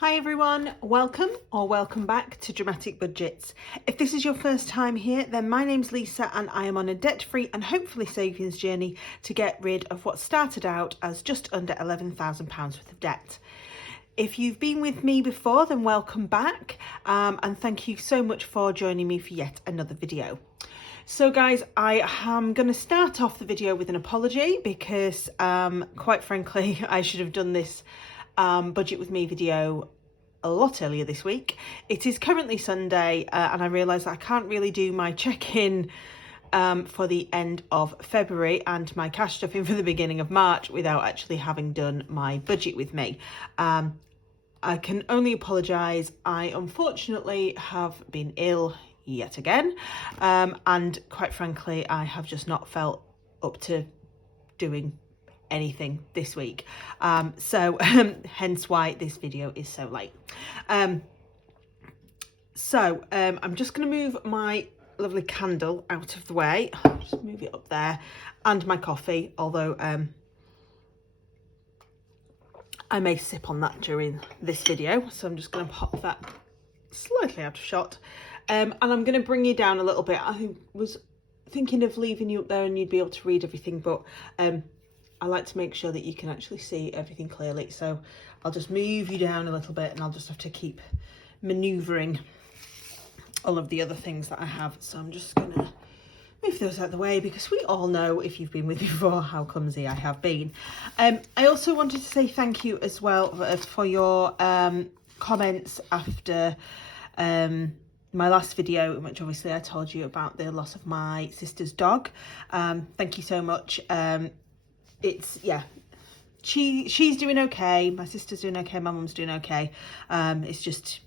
Hi everyone, welcome or welcome back to Dramatic Budgets. If this is your first time here, then my name's Lisa and I am on a debt-free and hopefully savings journey to get rid of what started out as just under £11,000 worth of debt. If you've been with me before, then welcome back and thank you so much for joining me for yet another video. So guys, I am going to start off the video with an apology because quite frankly, I should have done this budget with me video a lot earlier this week. It is currently Sunday and I realise I can't really do my check-in for the end of February and my cash stuffing for the beginning of March without actually having done my budget with me. I can only apologise. I unfortunately have been ill yet again and quite frankly I have just not felt up to doing anything this week, so hence why this video is so late. I'm just going to move my lovely candle out of the way. Just move it up there, and my coffee, although I may sip on that during this video, so I'm just going to pop that slightly out of shot, and I'm going to bring you down a little bit. I was thinking of leaving you up there and you'd be able to read everything, but I like to make sure that you can actually see everything clearly. So I'll just move you down a little bit and I'll just have to keep manoeuvring all of the other things that I have. So I'm just going to move those out of the way because we all know, if you've been with me before, how clumsy I have been. I also wanted to say thank you as well for your comments after my last video, in which obviously I told you about the loss of my sister's dog. Thank you so much. She's doing okay, my sister's doing okay, my mum's doing okay. It's just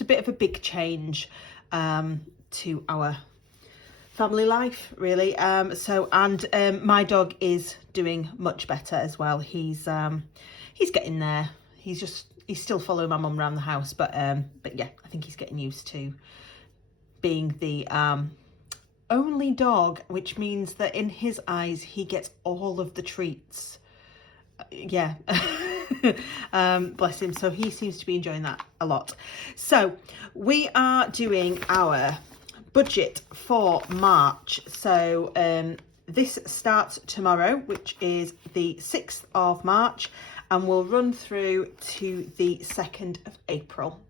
a bit of a big change to our family life, really. My dog is doing much better as well. He's getting there. He's still following my mum around the house, but yeah, I think he's getting used to being the only dog, which means that in his eyes he gets all of the treats. Bless him. So he seems to be enjoying that a lot. So we are doing our budget for March. So this starts tomorrow, which is the 6th of March, and will run through to the 2nd of April.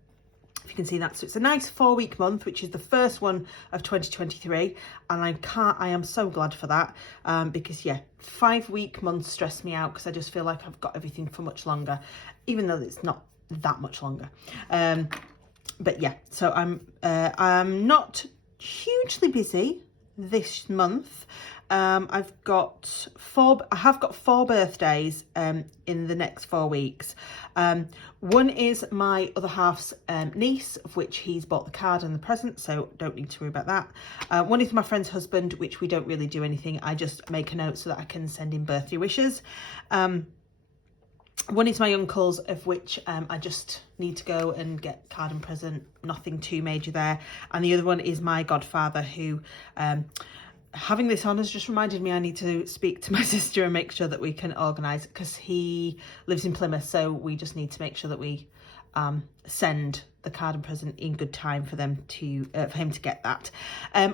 You can see that. So it's a nice 4-week month, which is the first one of 2023, and I am so glad for that, because 5-week months stress me out because I just feel like I've got everything for much longer, even though it's not that much longer. But yeah, so I'm not hugely busy this month. I have got 4 birthdays in the next 4 weeks. One is my other half's niece, of which he's bought the card and the present, so don't need to worry about that. One is my friend's husband, which we don't really do anything. I just make a note so that I can send him birthday wishes. One is my uncle's, of which I just need to go and get card and present, nothing too major there. And the other one is my godfather, who having this on has just reminded me I need to speak to my sister and make sure that we can organise, because he lives in Plymouth, so we just need to make sure that we send the card and present in good time for them to for him to get that.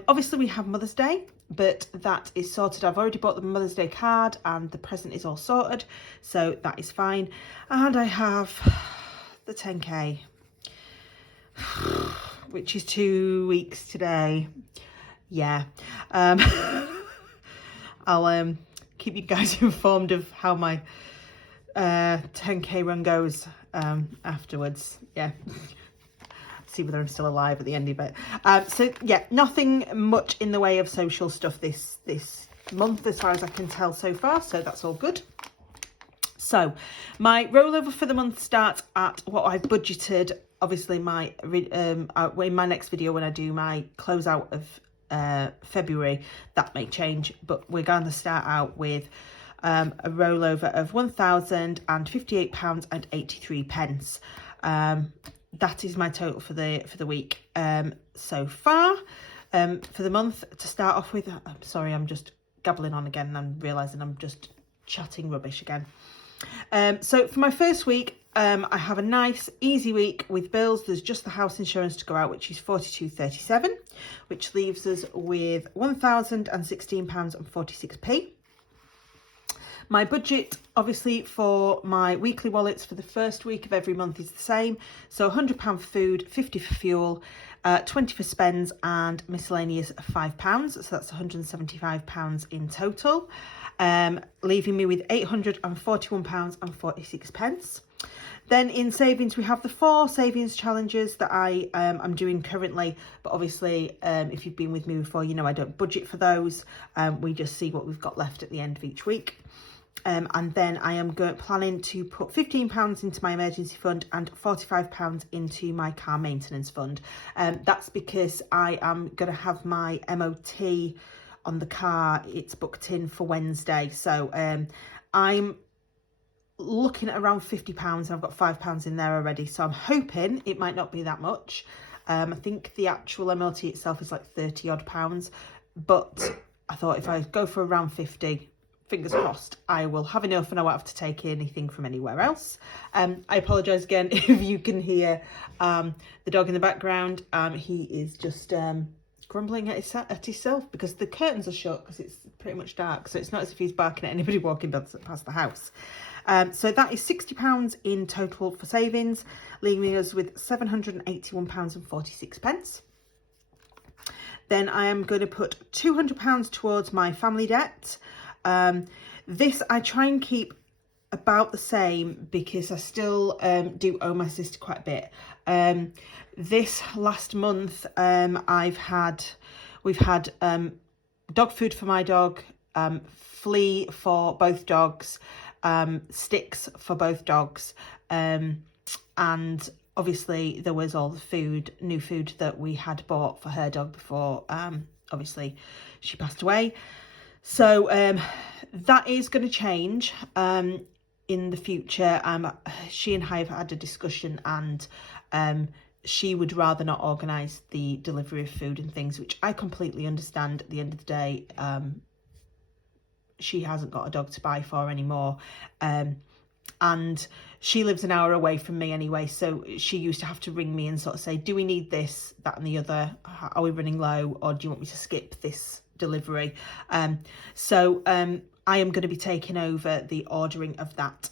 Obviously we have Mother's Day, but that is sorted. I've already bought the Mother's Day card and the present is all sorted, so that is fine. And I have the 10k, which is 2 weeks today. Yeah, I'll keep you guys informed of how my 10k run goes afterwards. Yeah, see whether I'm still alive at the end of it. So yeah, nothing much in the way of social stuff this month as far as I can tell so far, so that's all good. So my rollover for the month starts at what I've budgeted. Obviously in my next video, when I do my closeout of February, that may change, but we're going to start out with a rollover of £1,058.83. That is my total for the week so far. For the month, to start off with, I'm sorry, I'm just gabbling on again and I'm realising I'm just chatting rubbish again. So for my first week, I have a nice easy week with bills. There's just the house insurance to go out, which is £42.37, which leaves us with £1,016.46. My budget, obviously, for my weekly wallets for the first week of every month is the same. So £100 for food, £50 for fuel, £20 for spends, and miscellaneous £5. So that's £175 in total, leaving me with £841.46. Then in savings, we have the 4 savings challenges that I am doing currently. But obviously, if you've been with me before, you know I don't budget for those. We just see what we've got left at the end of each week. And then I am planning to put £15 into my emergency fund and £45 into my car maintenance fund. That's because I am going to have my MOT on the car. It's booked in for Wednesday. So I'm looking at around £50 and I've got £5 in there already. So I'm hoping it might not be that much. I think the actual MOT itself is like £30 odd, but I thought if I go for around 50, fingers crossed, I will have enough and I won't have to take anything from anywhere else. I apologise again if you can hear the dog in the background. He is just grumbling at himself because the curtains are shut because it's pretty much dark. So it's not as if he's barking at anybody walking past the house. So that is £60 in total for savings, leaving us with £781.46. Then I am going to put £200 towards my family debt. This I try and keep about the same because I still do owe my sister quite a bit. This last month we've had dog food for my dog, flea for both dogs, sticks for both dogs, and obviously there was all the new food that we had bought for her dog before obviously she passed away. So that is going to change in the future. She and I have had a discussion, and she would rather not organise the delivery of food and things, which I completely understand. At the end of the day, she hasn't got a dog to buy for anymore. And she lives an hour away from me anyway, so she used to have to ring me and sort of say, do we need this, that and the other? Are we running low, or do you want me to skip this delivery? So I am going to be taking over the ordering of that.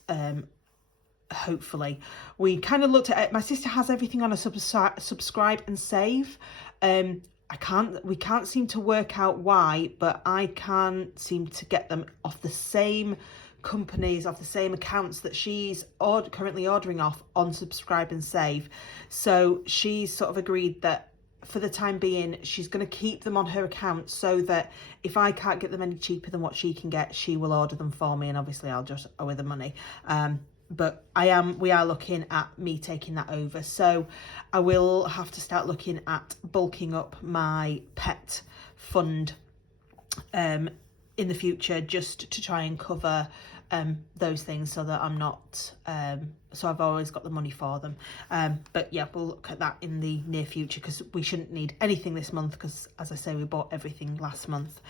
Hopefully, we kind of looked at it. My sister has everything on a subscribe and save. We can't seem to work out why, but I can't seem to get them off the same companies, off the same accounts that she's currently ordering off on subscribe and save. So she's sort of agreed that for the time being, she's going to keep them on her account so that if I can't get them any cheaper than what she can get, she will order them for me, and obviously I'll just owe her the money. But we are looking at me taking that over. So I will have to start looking at bulking up my pet fund in the future, just to try and cover those things, so that I'm not so I've always got the money for them. But yeah, we'll look at that in the near future, because we shouldn't need anything this month, because as I say, we bought everything last month.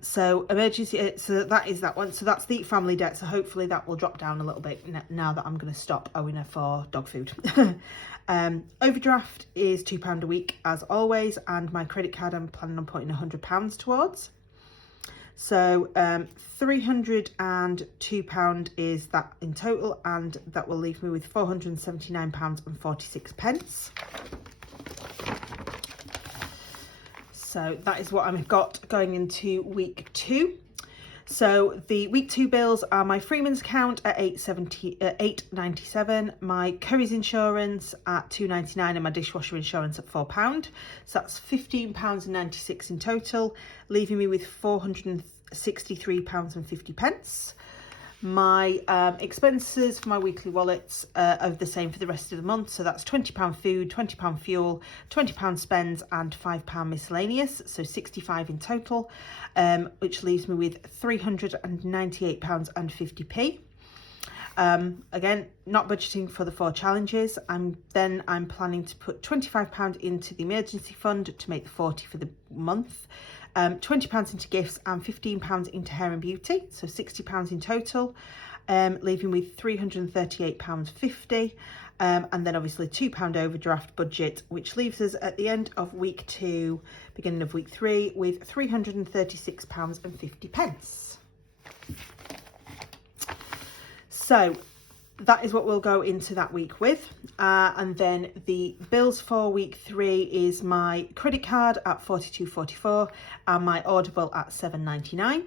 So emergency, so that is that one. So that's the family debt, so hopefully that will drop down a little bit now that I'm going to stop owing her for dog food. Overdraft is £2 a week as always, and my credit card I'm planning on putting £100 towards. So £302 is that in total, and that will leave me with £479.46. So that is what I've got going into week 2. So the week 2 bills are my Freeman's account at £8.97, my Curry's insurance at £2.99, and my dishwasher insurance at £4. So that's £15.96 in total, leaving me with £463.50. My expenses for my weekly wallets are the same for the rest of the month. So that's £20 food, £20 fuel, £20 spends, and £5 miscellaneous. So 65 in total, which leaves me with £398.50. Again, not budgeting for the 4 challenges. I'm planning to put £25 into the emergency fund to make the 40 for the month. £20 into gifts and £15 into hair and beauty, so £60 in total. leaving with £338.50. And then obviously £2 overdraft budget, which leaves us at the end of week 2, beginning of week 3, with £336.50. So that is what we'll go into that week with. And then the bills for week 3 is my credit card at £42.44 and my Audible at £7.99.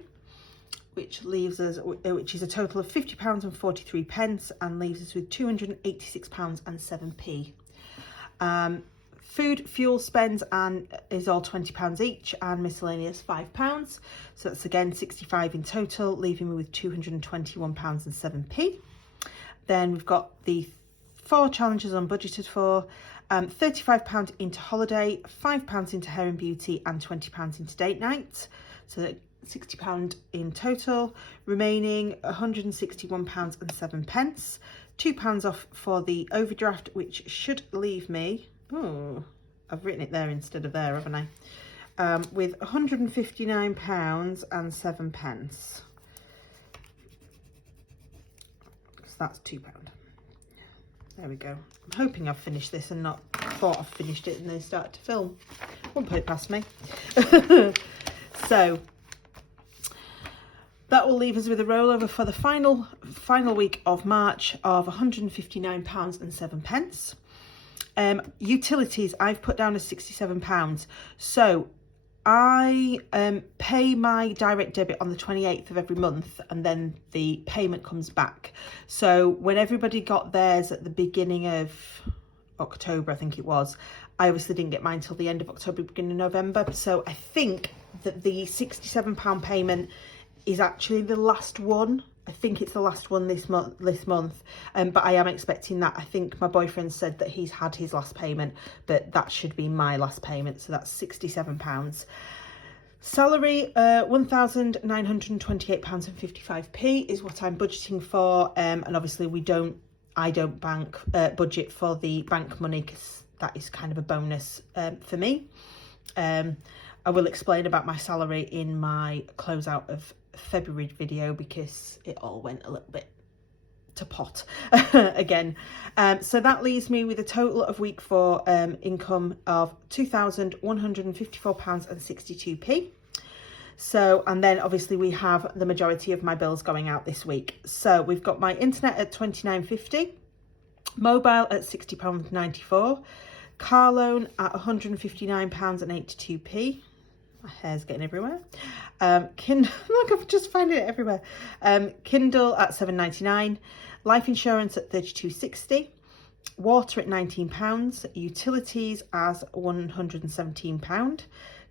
Which leaves us, which is a total of £50.43 and leaves us with £286.07. Food, fuel spends and is all £20 each and miscellaneous £5. So that's again 65 in total, leaving me with £221.07. Then we've got the 4 challenges unbudgeted for, £35 into holiday, £5 into hair and beauty and £20 into date night. So that £60 in total, remaining £161.07. £2 off for the overdraft, which should leave me, oh, I've written it there instead of there, haven't I? With £159.07. So that's £2. There we go. I'm hoping I've finished this and not thought I've finished it and then started to film. Won't put it past me. So that will leave us with a rollover for the final week of March of £159.07. Utilities I've put down as £67. So I pay my direct debit on the 28th of every month and then the payment comes back. So when everybody got theirs at the beginning of October, I think it was, I obviously didn't get mine till the end of October, beginning of November. So I think that the £67 payment is actually the last one. I think it's the last one this month. But I am expecting that. I think my boyfriend said that he's had his last payment, but that should be my last payment. So that's £67. Salary, £1,928.55 is what I'm budgeting for. And obviously I don't budget for the bank money because that is kind of a bonus for me. I will explain about my salary in my closeout of February video because it all went a little bit to pot again. So that leaves me with a total of week 4 income of £2,154.62. So, and then obviously we have the majority of my bills going out this week. So we've got my internet at £29.50, mobile at £60.94, car loan at £159.82. My hair's getting everywhere. Kindle, look, I've just found it everywhere. Kindle at £7.99, life insurance at £32.60, water at £19, utilities as £117,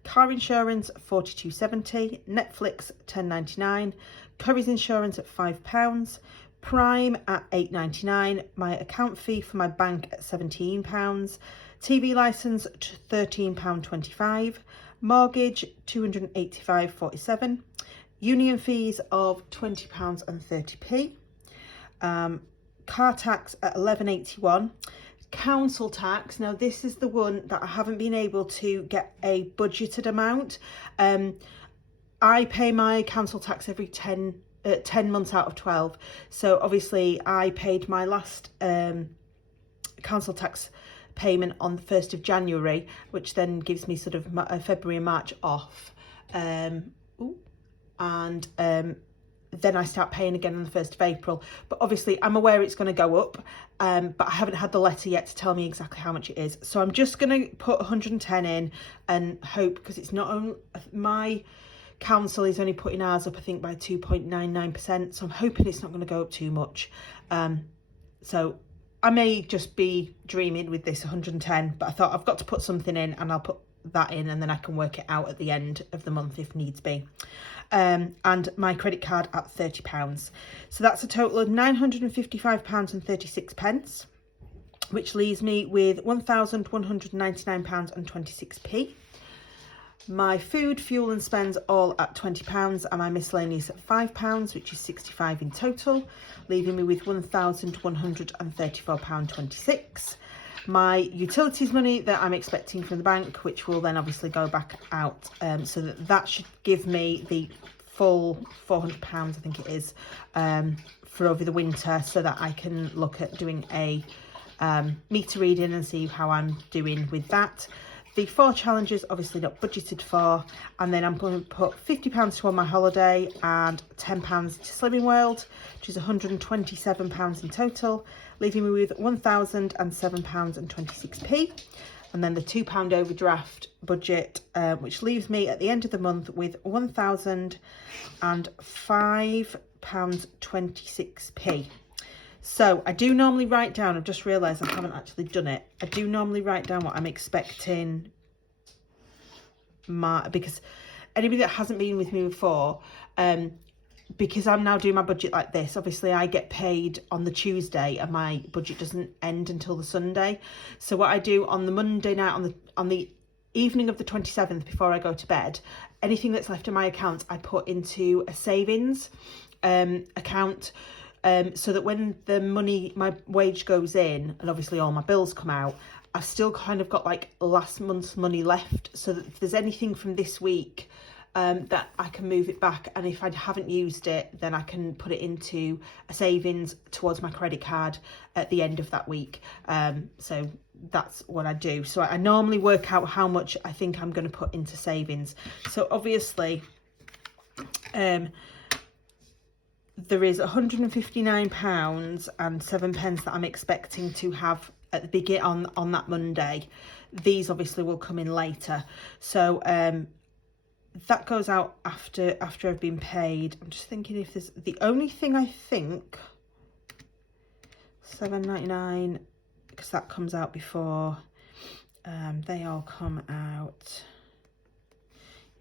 car insurance £42.70, Netflix £10.99, Currys insurance at £5, Prime at £8.99, my account fee for my bank at £17, TV licence £13.25, mortgage £285.47, union fees of £20.30, car tax at £11.81, council tax. Now this is the one that I haven't been able to get a budgeted amount. I pay my council tax every 10 months out of 12. So obviously I paid my last council tax payment on the 1st of January, which then gives me sort of February and March off. Then I start paying again on the 1st of April. But obviously I'm aware it's going to go up, but I haven't had the letter yet to tell me exactly how much it is. So I'm just going to put 110 in and hope, because it's not only, my council is only putting ours up I think by 2.99%, so I'm hoping it's not going to go up too much. So I may just be dreaming with this 110, but I thought I've got to put something in and I'll put that in and then I can work it out at the end of the month if needs be. And my credit card at £30. So that's a total of £955.36, which leaves me with £1,199.26. My food, fuel and spends all at £20 and my miscellaneous at £5, which is 65 in total, leaving me with £1,134.26. My utilities money that I'm expecting from the bank, which will then obviously go back out, so that should give me the full £400, I think it is, for over the winter, so that I can look at doing a meter reading and see how I'm doing with that. The 4 challenges obviously not budgeted for, and then I'm going to put £50 toward my holiday and £10 to Slimming World, which is £127 in total, leaving me with £1,007.26p. And then the £2 overdraft budget, which leaves me at the end of the month with £1,005.26p. So I do normally write down, I've just realised I haven't actually done it. I do normally write down what I'm expecting because anybody that hasn't been with me before, because I'm now doing my budget like this, obviously I get paid on the Tuesday and my budget doesn't end until the Sunday. So what I do on the Monday night, on the evening of the 27th, before I go to bed, anything that's left in my account I put into a savings account, so that when the money, my wage goes in and obviously all my bills come out, I've still kind of got like last month's money left, so that if there's anything from this week that I can move it back, and if I haven't used it, then I can put it into a savings towards my credit card at the end of that week. So that's what I do. So I normally work out how much I think I'm going to put into savings. So obviously there is £159.07 that I'm expecting to have at the beginning on that Monday. These obviously will come in later. So that goes out after I've been paid. I'm just thinking if there's, the only thing I think, £7.99, because that comes out before, they all come out,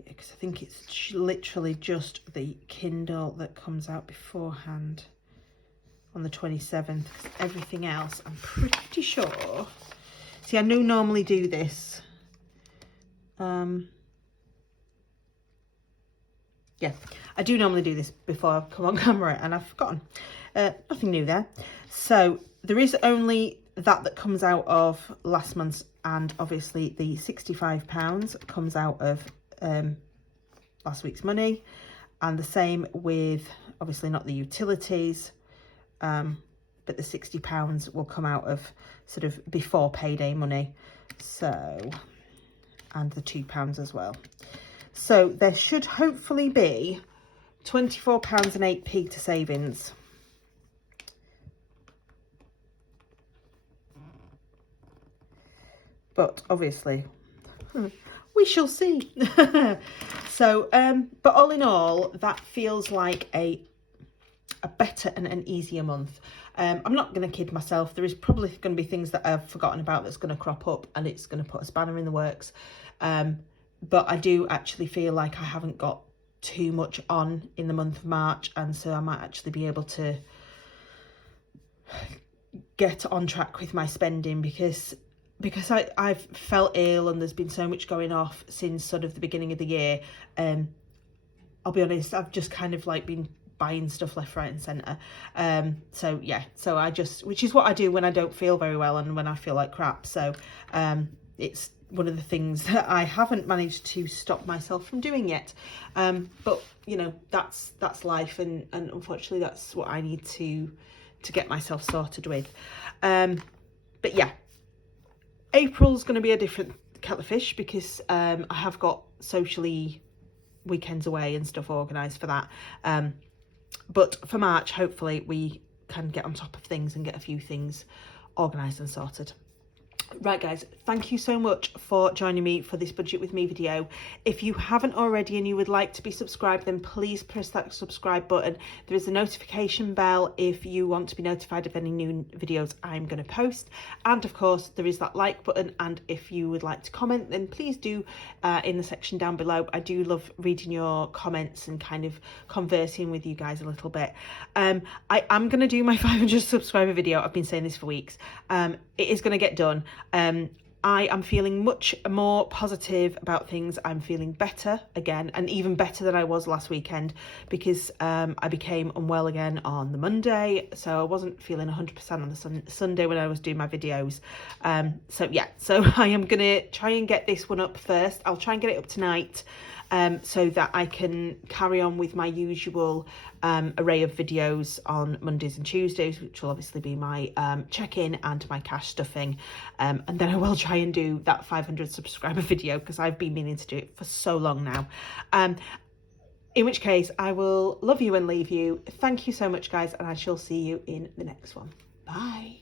because I think it's literally just the Kindle that comes out beforehand on the 27th. Everything else, I'm pretty sure. See, I do normally do this. Yeah, I do normally do this before I come on camera, and I've forgotten. Nothing new there. So there is only that comes out of last month's, and obviously the £65 comes out of last week's money, and the same with obviously not the utilities, but the £60 will come out of sort of before payday money. So, and the £2 as well. So there should hopefully be £24.08 to savings. But obviously, we shall see. So, but all in all, that feels like a better and an easier month. I'm not going to kid myself. There is probably going to be things that I've forgotten about that's going to crop up, and it's going to put a spanner in the works. But I do actually feel like I haven't got too much on in the month of March, and so I might actually be able to get on track with my spending, because I've felt ill and there's been so much going off since sort of the beginning of the year. I'll be honest, I've just kind of like been buying stuff left, right and centre. So yeah, so I just, which is what I do when I don't feel very well and when I feel like crap. So it's one of the things that I haven't managed to stop myself from doing yet. But you know, that's life, and unfortunately that's what I need to get myself sorted with. But yeah, April's going to be a different kettle of fish, because I have got socially weekends away and stuff organised for that. But for March, hopefully we can get on top of things and get a few things organised and sorted. Right guys, thank you so much for joining me for this Budget With Me video. If you haven't already and you would like to be subscribed, then please press that subscribe button. There is a notification bell if you want to be notified of any new videos I'm going to post, and of course there is that like button, and if you would like to comment, then please do in the section down below. I do love reading your comments and kind of conversing with you guys a little bit. I am going to do my 500 subscriber video. I've been saying this for weeks. It is going to get done. I am feeling much more positive about things. I'm feeling better again, and even better than I was last weekend, because I became unwell again on the Monday, so I wasn't feeling 100% on the Sunday when I was doing my videos. So yeah, so I am gonna try and get this one up first. I'll try and get it up tonight, so that I can carry on with my usual array of videos on Mondays and Tuesdays, which will obviously be my check-in and my cash stuffing, and then I will try and do that 500 subscriber video because I've been meaning to do it for so long now. In which case, I will love you and leave you. Thank you so much, guys, and I shall see you in the next one. Bye.